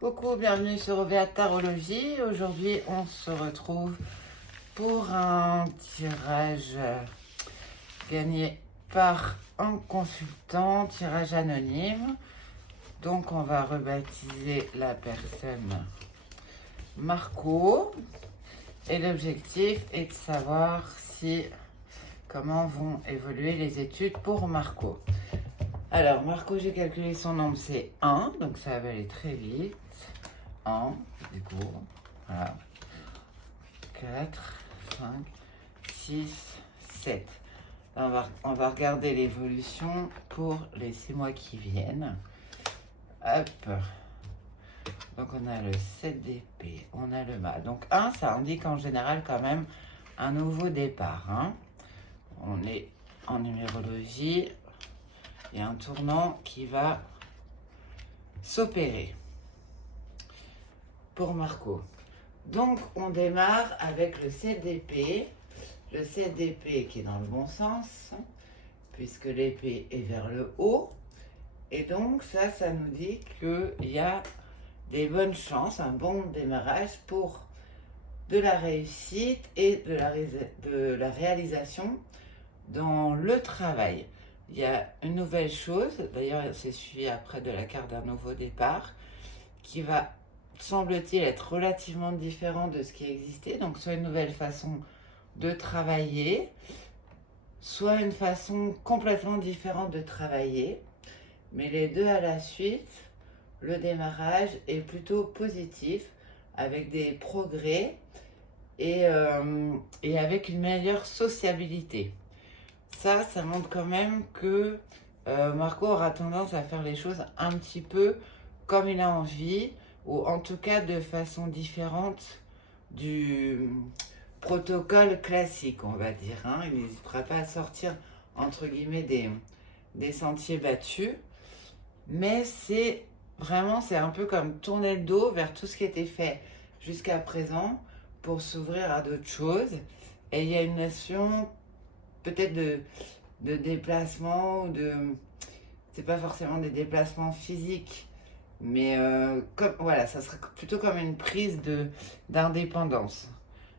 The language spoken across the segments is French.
Coucou, bienvenue sur OVA Tarologie. Aujourd'hui, on se retrouve pour un tirage gagné par un consultant, tirage anonyme. Donc, on va rebaptiser la personne Marco. Et l'objectif est de savoir comment vont évoluer les études pour Marco. Alors, Marco, j'ai calculé son nombre, c'est 1, donc ça va aller très vite. 1, du coup, voilà. 4, 5, 6, 7. On va regarder l'évolution pour les 6 mois qui viennent. Hop. Donc, on a le 7 d'épée, on a le mât. Donc, 1, ça indique en général quand même un nouveau départ. Hein. On est en numérologie. Il y a un tournant qui va s'opérer pour Marco. Donc, on démarre avec le 7 d'épée. Le 7 d'épée qui est dans le bon sens, puisque l'épée est vers le haut. Et donc, ça nous dit qu'il y a des bonnes chances, un bon démarrage pour de la réussite et de la réalisation dans le travail. Il y a une nouvelle chose, d'ailleurs c'est suivi après de la carte d'un nouveau départ, qui va, semble-t-il, être relativement différent de ce qui existait. Donc soit une nouvelle façon de travailler, soit une façon complètement différente de travailler. Mais les deux à la suite, le démarrage est plutôt positif, avec des progrès et avec une meilleure sociabilité. Ça montre quand même que Marco aura tendance à faire les choses un petit peu comme il a envie, ou en tout cas de façon différente du protocole classique, on va dire. Hein. Il n'hésitera pas à sortir, entre guillemets, des sentiers battus. Mais c'est un peu comme tourner le dos vers tout ce qui était fait jusqu'à présent pour s'ouvrir à d'autres choses. Et il y a une notion peut-être de déplacement, c'est pas forcément des déplacements physiques, mais voilà, ça serait plutôt comme une prise d'indépendance,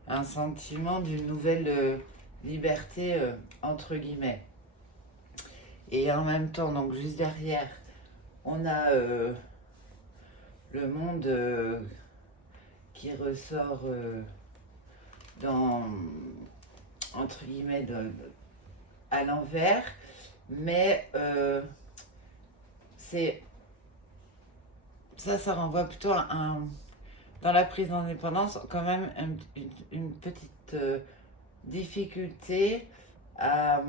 un sentiment d'une nouvelle liberté entre guillemets. Et en même temps, donc juste derrière, on a le monde qui ressort entre guillemets, à l'envers, mais ça renvoie plutôt dans la prise d'indépendance, quand même une petite difficulté à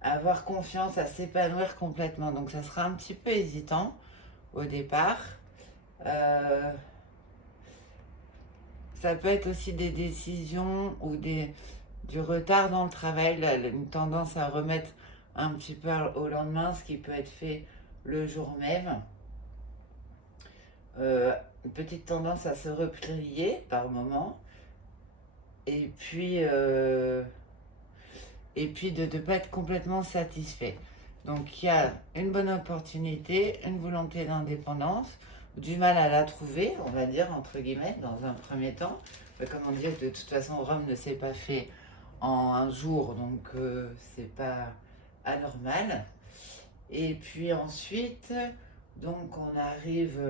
avoir confiance, à s'épanouir complètement. Donc ça sera un petit peu hésitant au départ. Ça peut être aussi des décisions ou du retard dans le travail, une tendance à remettre un petit peu au lendemain ce qui peut être fait le jour même. Une petite tendance à se replier par moment. Et puis de ne pas être complètement satisfait. Donc il y a une bonne opportunité, une volonté d'indépendance, du mal à la trouver, on va dire, entre guillemets, dans un premier temps. Comme on dit, de toute façon, Rome ne s'est pas fait en un jour, donc c'est pas anormal. Et puis ensuite, donc on arrive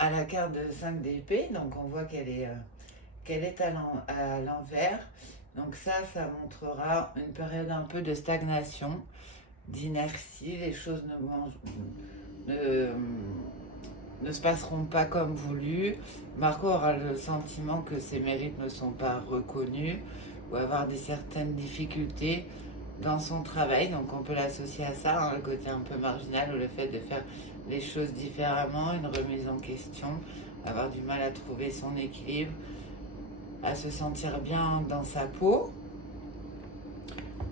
à la carte de 5 d'épée, donc on voit qu'elle est à l'envers. Donc ça montrera une période un peu de stagnation, d'inertie, les choses ne se passeront pas comme voulu. Marco aura le sentiment que ses mérites ne sont pas reconnus ou avoir certaines difficultés dans son travail. Donc on peut l'associer à ça, hein, le côté un peu marginal ou le fait de faire les choses différemment, une remise en question, avoir du mal à trouver son équilibre, à se sentir bien dans sa peau.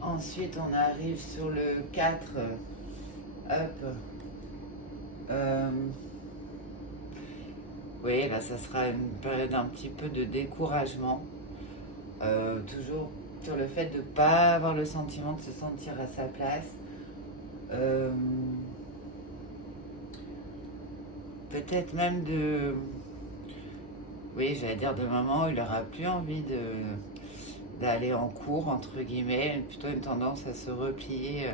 Ensuite, on arrive sur le 4. Oui, là, ça sera une période un petit peu de découragement. Toujours sur le fait de ne pas avoir le sentiment de se sentir à sa place. peut-être même de, oui, j'allais dire de moments où il n'aura plus envie d'aller en cours, entre guillemets, plutôt une tendance à se replier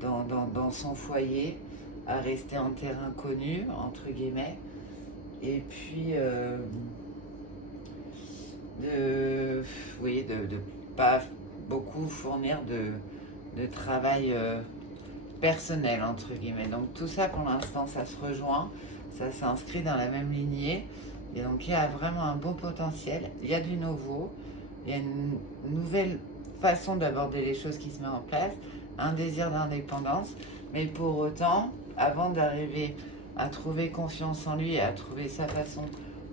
dans son foyer, à rester en terrain connu, entre guillemets, et puis de, oui, de pas beaucoup fournir de travail personnel, entre guillemets. Donc tout ça, pour l'instant, ça se rejoint, ça s'inscrit dans la même lignée, et donc il y a vraiment un beau potentiel, il y a du nouveau, il y a une nouvelle façon d'aborder les choses qui se met en place, un désir d'indépendance, mais pour autant, avant d'arriver à trouver confiance en lui et à trouver sa façon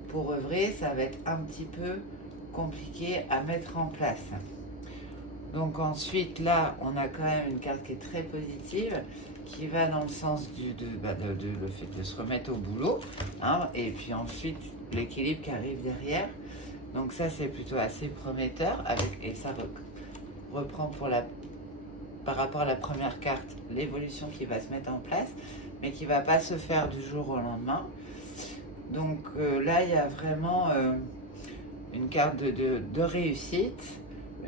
pour œuvrer, ça va être un petit peu compliqué à mettre en place. Donc ensuite, là, on a quand même une carte qui est très positive, qui va dans le sens le fait de se remettre au boulot, hein, et puis ensuite l'équilibre qui arrive derrière. Donc ça, c'est plutôt assez prometteur, et ça reprend par rapport à la première carte, l'évolution qui va se mettre en place, mais qui ne va pas se faire du jour au lendemain. Donc là, il y a vraiment une carte de réussite.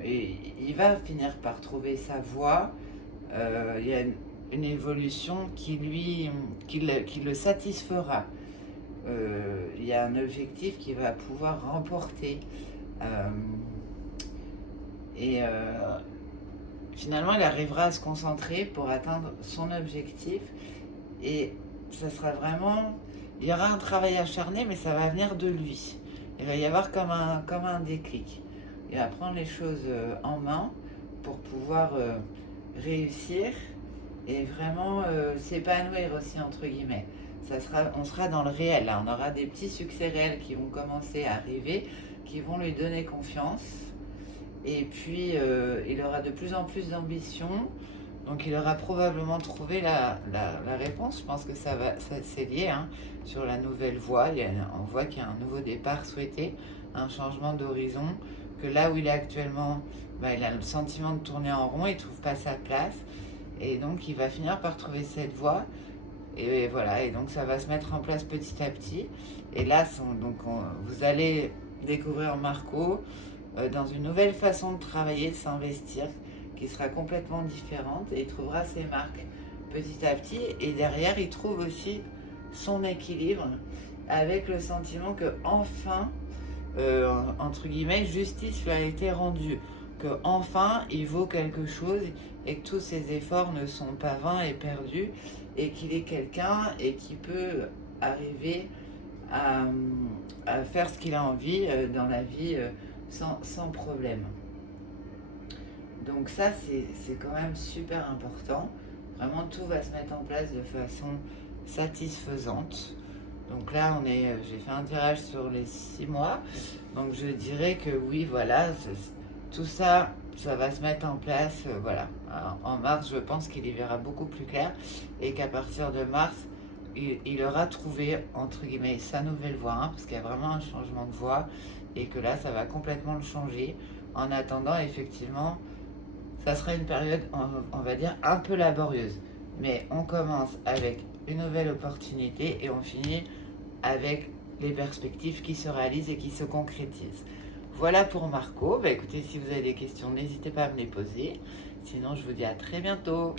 Et il va finir par trouver sa voie. Il y a une évolution qui le satisfera. Il y a un objectif qu'il va pouvoir remporter. Finalement, il arrivera à se concentrer pour atteindre son objectif. Et ça sera vraiment... Il y aura un travail acharné, mais ça va venir de lui. Il va y avoir comme un déclic. Il va prendre les choses en main pour pouvoir réussir et vraiment s'épanouir aussi, entre guillemets. On sera dans le réel, là. On aura des petits succès réels qui vont commencer à arriver, qui vont lui donner confiance. Et puis, il aura de plus en plus d'ambition. Donc, il aura probablement trouvé la réponse. Je pense que ça c'est lié, hein, sur la nouvelle voie. On voit qu'il y a un nouveau départ souhaité, un changement d'horizon. Que là où il est actuellement, il a le sentiment de tourner en rond, il ne trouve pas sa place. Et donc, il va finir par trouver cette voie. Et voilà, et donc ça va se mettre en place petit à petit. Et là, vous allez découvrir Marco dans une nouvelle façon de travailler, de s'investir, qui sera complètement différente. Et il trouvera ses marques petit à petit. Et derrière, il trouve aussi son équilibre avec le sentiment que enfin, entre guillemets, justice lui a été rendue. Que enfin, il vaut quelque chose et que tous ses efforts ne sont pas vains et perdus. Et qu'il est quelqu'un et qui peut arriver à faire ce qu'il a envie dans la vie sans problème. Donc ça, c'est quand même super important. Vraiment, tout va se mettre en place de façon satisfaisante. Donc là, j'ai fait un tirage sur les 6 mois. Donc je dirais que oui, voilà, tout ça, ça va se mettre en place, voilà. Alors, en mars, je pense qu'il y verra beaucoup plus clair et qu'à partir de mars, il aura trouvé, entre guillemets, sa nouvelle voie, hein, parce qu'il y a vraiment un changement de voie et que là, ça va complètement le changer. En attendant, effectivement, ça sera une période, on va dire, un peu laborieuse. Mais on commence avec une nouvelle opportunité et on finit avec les perspectives qui se réalisent et qui se concrétisent. Voilà pour Marco. Écoutez, si vous avez des questions, n'hésitez pas à me les poser. Sinon, je vous dis à très bientôt.